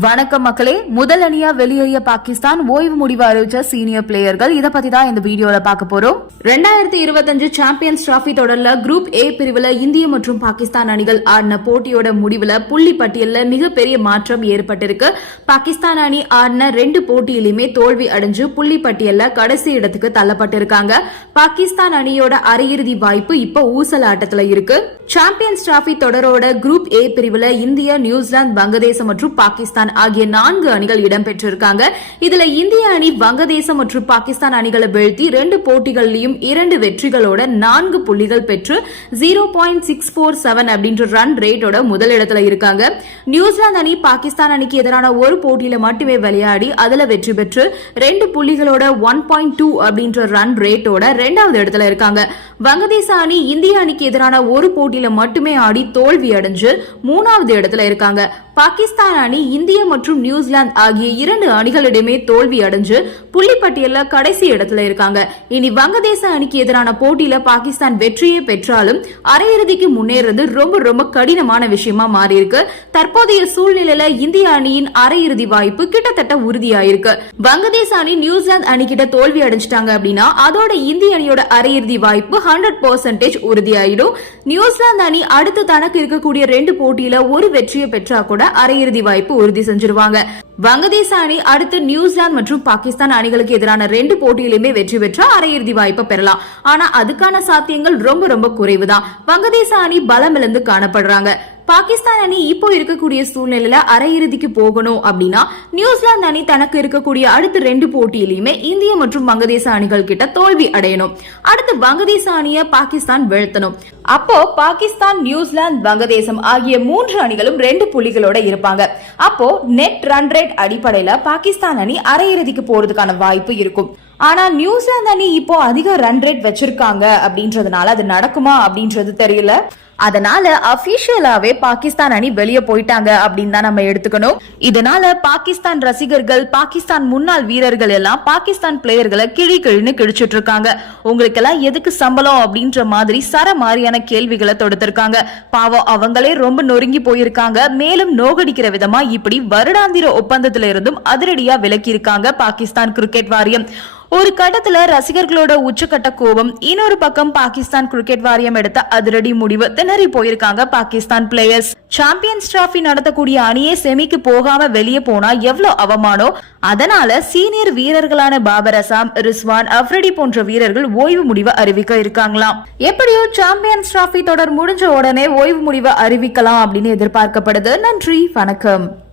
வணக்கம் மக்களே. முதல் அணியா வெளியேறிய பாகிஸ்தான் ஓய்வு முடிவு அறிவிச்ச சீனியர் பிளேயர்கள் இத பத்தி தான் இந்த வீடியோல பார்க்க போறோம். ரெண்டாயிரத்தி இருபத்தஞ்சு சாம்பியன்ஸ் டிராபி தொடர்ல குரூப் ஏ பிரிவுல இந்திய மற்றும் பாகிஸ்தான் அணிகள் ஆடின போட்டியோட முடிவுல புள்ளி பட்டியல்ல மிகப்பெரிய மாற்றம் ஏற்பட்டிருக்கு. பாகிஸ்தான் அணி ஆடின ரெண்டு போட்டியிலுமே தோல்வி அடைஞ்சு புள்ளி பட்டியல்ல கடைசி இடத்துக்கு தள்ளப்பட்டிருக்காங்க. பாகிஸ்தான் அணியோட அரையிறுதி வாய்ப்பு இப்ப ஊசலாட்டத்துல இருக்கு. சாம்பியன்ஸ் டிராபி தொடரோட குரூப் ஏ பிரிவுல இந்தியா நியூசிலாந்து வங்கதேசம் மற்றும் பாகிஸ்தான் ஆகிய நான்கு அணிகள் இடம்பெற்றிருக்காங்க. இதுல இந்திய அணி வங்கதேசம் மற்றும் பாகிஸ்தான் அணிகளை வீழ்த்தி ரெண்டு போட்டிகளிலும் இரண்டு வெற்றிகளோட நான்கு புள்ளிகள் பெற்று zero point six four seven அப்படின்ற ரன் ரேட்டோட முதலிடத்துல இருக்காங்க. நியூசிலாந்து அணி பாகிஸ்தான் அணிக்கு எதிரான ஒரு போட்டியில மட்டுமே விளையாடி அதுல வெற்றி பெற்று ரெண்டு புள்ளிகளோட ஒன் பாயிண்ட் டூ அப்படின்ற ரன் ரேட்டோட ரெண்டாவது இடத்துல இருக்காங்க. வங்கதேச அணி இந்திய அணிக்கு எதிரான ஒரு போட்டியில மட்டுமே ஆடி தோல்வி அடைஞ்சு மூணாவது இடத்துல இருக்காங்க. பாகிஸ்தான் அணி இந்திய மற்றும் நியூசிலாந்து ஆகிய இரண்டு அணிகளிடமே தோல்வி அடைஞ்சு புள்ளிப்பட்டியல்ல கடைசி இடத்துல இருக்காங்க. இனி வங்கதேச அணிக்கு எதிரான போட்டியில பாகிஸ்தான் வெற்றியை பெற்றாலும் அரையிறுதிக்கு முன்னேறது ரொம்ப ரொம்ப கடினமான விஷயமா மாறி இருக்கு தற்போதைய சூழ்நிலையில இந்திய அணியின் அரையிறுதி வாய்ப்பு கிட்டத்தட்ட உறுதியாயிருக்கு. வங்கதேச அணி நியூசிலாந்து அணி கிட்ட தோல்வி அடைஞ்சிட்டாங்க அப்படின்னா அதோட இந்திய அணியோட அரையிறுதி வாய்ப்பு ஹண்ட்ரட் பர்சன்டேஜ் உறுதியாயிடும் நியூசிலாந்து அணி அடுத்து தனக்கு இருக்கக்கூடிய ரெண்டு போட்டியில ஒரு வெற்றியை பெற்றா கூட அரையிறுதி வாய்ப்பு உறுதி செஞ்சிருவாங்க. வங்கதேச அணி அடுத்து நியூசிலாந்து மற்றும் பாகிஸ்தான் அணிகளுக்கு எதிரான ரெண்டு போட்டியிலுமே வெற்றி பெற்றா அரையிறுதி வாய்ப்பை பெறலாம். ஆனா அதுக்கான சாத்தியங்கள் ரொம்ப ரொம்ப குறைவுதான். வங்கதேச அணி பலமிழந்து காணப்படுறாங்க. பாகிஸ்தான் அணி இப்போ இருக்கக்கூடிய சூழ்நிலையில அரையிறுதிக்கு போகணும் அப்படின்னா நியூசிலாந்து அணி தனக்கு இருக்கக்கூடிய அடுத்த ரெண்டு போட்டியிலையுமே இந்திய மற்றும் வங்கதேச அணிகள் கிட்ட தோல்வி அடையணும். அடுத்து வங்கதேச அணியை பாகிஸ்தான் வீழ்த்தணும். அப்போ பாகிஸ்தான் நியூசிலாந்து வங்கதேசம் ஆகிய மூன்று அணிகளும் ரெண்டு புள்ளிகளோட இருப்பாங்க. அப்போ நெட் ரன் ரேட் அடிப்படையில பாகிஸ்தான் அணி அரையிறுதிக்கு போறதுக்கான வாய்ப்பு இருக்கும். ஆனா நியூசிலாந்து அணி இப்போ அதிக ரன் ரேட் வச்சிருக்காங்க அப்படின்றதுனால அது நடக்குமா அப்படின்றது தெரியல. அதனால அபிஷியலாவே பாகிஸ்தான் அணி வெளியே போயிட்டாங்க அப்படின்னு தான் நம்ம எடுத்துக்கணும். இதனால பாகிஸ்தான் ரசிகர்கள் பாகிஸ்தான் முன்னாள் வீரர்கள் எல்லாம் பாகிஸ்தான் பிளேயர்களை கிழி கிழின்னு கிழிச்சிட்டு இருக்காங்க. உங்களுக்கு எல்லாம் எதுக்கு சம்பளம் அப்படின்ற மாதிரி சர மாதிரியான கேள்விகளை தொடுத்திருக்காங்க. பாவம் அவங்களே ரொம்ப நொறுங்கி போயிருக்காங்க. மேலும் நோகடிக்கிற விதமா இப்படி வருடாந்திர ஒப்பந்தத்திலிருந்தும் அதிரடியா விலக்கி இருக்காங்க பாகிஸ்தான் கிரிக்கெட் வாரியம். ஒரு கட்டத்துல ரசிகர்களோட உச்சக்கட்ட கோபம் இன்னொரு பக்கம் பாகிஸ்தான் கிரிக்கெட் வாரியம் எடுத்த அதிரடி முடிவு திணறி போயிருக்காங்க பாகிஸ்தான் பிளேயர்ஸ் சாம்பியன்ஸ் டிராபி நடத்தக்கூடிய அணியே செமிக்கு போகாம வெளியே போனா எவ்வளவு அவமானம்? அதனால சீனியர் வீரர்களான பாபர் அசாம் ரிஸ்வான் அஃப்ரடி போன்ற வீரர்கள் ஓய்வு முடிவை அறிவிக்க இருக்காங்களாம். எப்படியோ சாம்பியன்ஸ் டிராபி தொடர் முடிஞ்ச உடனே ஓய்வு முடிவை அறிவிக்கலாம் அப்படின்னு எதிர்பார்க்கப்படுது. நன்றி வணக்கம்.